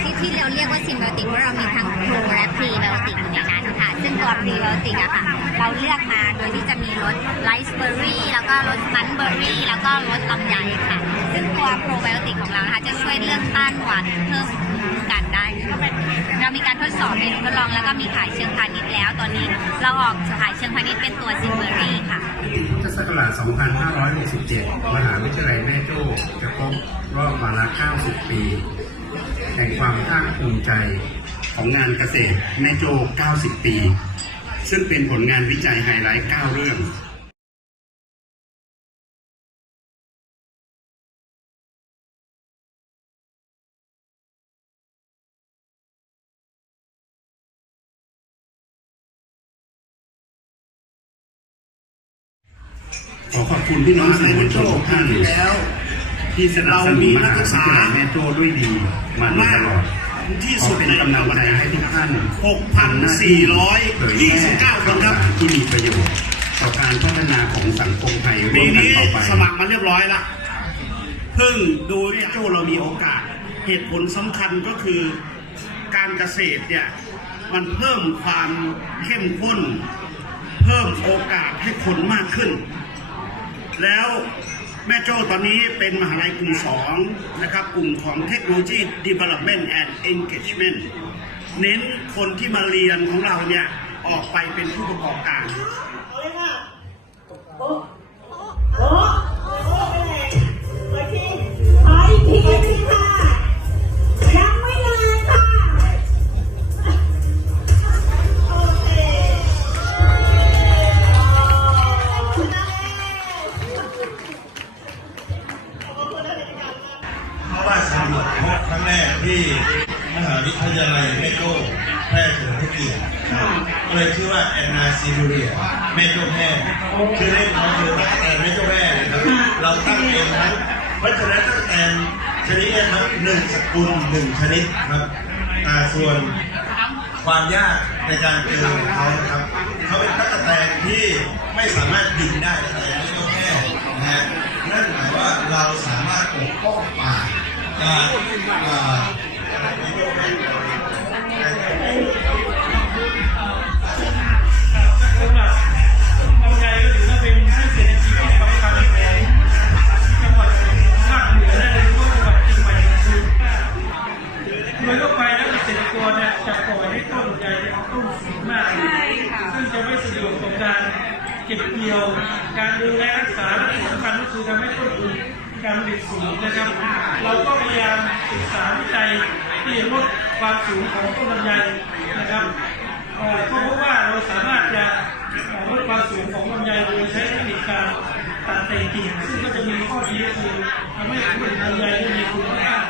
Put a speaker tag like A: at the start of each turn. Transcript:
A: ที่ที่เราเรียกว่าซิมไบโอติกว่าเรามีทั้งโปรและพรีไบโอติกอยู่ในนั้นค่ะ ซึ่งตัวพรีไบโอติกอะค่ะ เราเลือกมาโดยที่จะมีรสไลซ์เบอร์รี่แล้วก็รสมันเบอร์รี่แล้วก็รสลำไยค่ะ ซึ่งตัวโปรไบโอติกของเรานะคะจะช่วยเรื่องต้านหวัดเพิ่ม ภูมิคุ้มกันได้ก็เป็นเรามีการทดสอบเมนูทดลองแล้วก็มีขายเชิงพาณิชย์แล้ว ตอนนี้เราออกขายเชิงพาณิชย์เป็นตัวซิมเบอร์รี่ค่ะ
B: พุทธศักราช 2567 มหาวิทยาลัยแม่โจ้จะครบรอบวาระ90 ปี แห่งความภาคภูมิใจของงานเกษตรแม่โจ้90 ปี ซึ่งเป็นผลงานวิจัยไฮไลท์ 9 เรื่อง ขอขอบคุณพี่น้องสื่อมวลชนทุกท่าน
C: แล้ว
B: ที่สนับสนุนมหาวิทยาลัยแม่โจ้ด้วยดีมาโดยตลอด
C: ที่
B: ขอ
C: สุด
B: เป็น
C: ใน
B: กำลังใจให้ทุกท่าน
C: 6,429 คนครับ
B: ที่มีประโยชน์ต่อการพัฒนาของสังคมไทยร่
C: ปี
B: วมกัน
C: นี้
B: ต่อไป
C: สมัครมาเรียบร้อยละเพิ่งดูเนี่ยโจ้เรามีโอกาส เหตุผลสำคัญก็คือการเกษตรเนี่ยมันเพิ่มความเข้มข้น เพิ่มโอกาสให้คนมากขึ้น แล้วแม่โจ้ตอนนี้เป็นมหาลัยกลุ่มสองนะครับกลุ่มของเทคโนโลยี Development and Engagement เน้นคนที่มาเรียนของเราเนี่ย ออกไปเป็นผู้ประกอบการ
D: พบครั้งแรกที่มหาวิทยาลัยแม่โจ้แพร่เฉลิมพระเกียรติก็เลยชื่อว่าแอนนาซิลูเรียแม่โจ้แพร่ชื่อเล่นเขาคือตั๊กแตนแม่โจ้แพร่นะครับเราตั้งเองทั้งเพราะฉะนั้นตั๊กแตนชนิดนี้ทั้งหนึ่งสกุลหนึ่งชนิดครับอ่ส่วนความยากในการเจอขอเขานะครับเขาเป็นตั๊กแตนที่ไม่สามารถบินได้แต่แม่โจ้แพร่นะฮะนั่นหมายว่าเราสามารถปกป้องป่า จากเอ่อ
E: สำไยก็ถือว่าเป็นพืชเศรษฐกิจที่สำคัญของจังหวัดภาคเหนือและโดยเฉพาะจังหวัดเชียงใหม่คือโดยทั่วไปแล้วเกษตรกรจะปล่อยให้ต้นใจของต้นสีมากซึ่งจะไม่สะดวกของการเก็บเกี่ยวการดูแลรักษาและที่สำคัญก็คือทำให้ต้นทุน การผลิตสูงนะครับ เราก็พยายามศึกษาวิจัยที่ลดความสูงของต้นลำไยนะครับเอ่อก็พบว่าเราสามารถจะลดความสูงของลำไยโดยใช้เทคนิคการตัดแต่งกิ่งซึ่งก็จะมีข้อดีก็คือทำให้ผลลำไยได้มีคุณภาพ